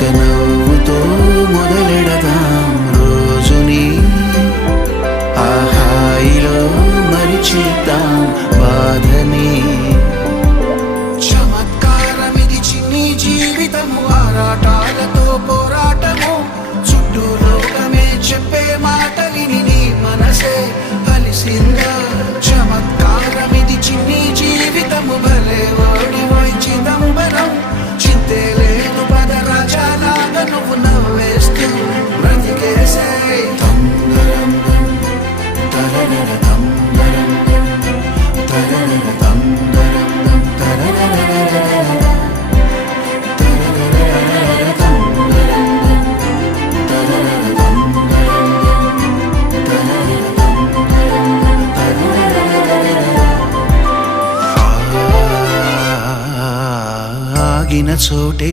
ఒక్క నవ్వుతో మొదలెడదాం రోజుని, ఆ హాయిలో మరిచిద్దాం బాధని. చమత్కారమిది చిన్ని జీవితము, ఆరాటాలతో పోరాటము, చుట్టూ లోకమే చెప్పే మాట విని నీ మనసే అలిసిందా. చమత్కారమిది చిన్ని జీవితము, భలే ఓడిపోయి చిదంబరం, చింతే లేదు పద రాజాలాగా నువ్వు నవ్వేస్తూ బ్రతికేసే. తందరం తరరర తందరం తరరర తందరం తరరర ఆగిన చోటే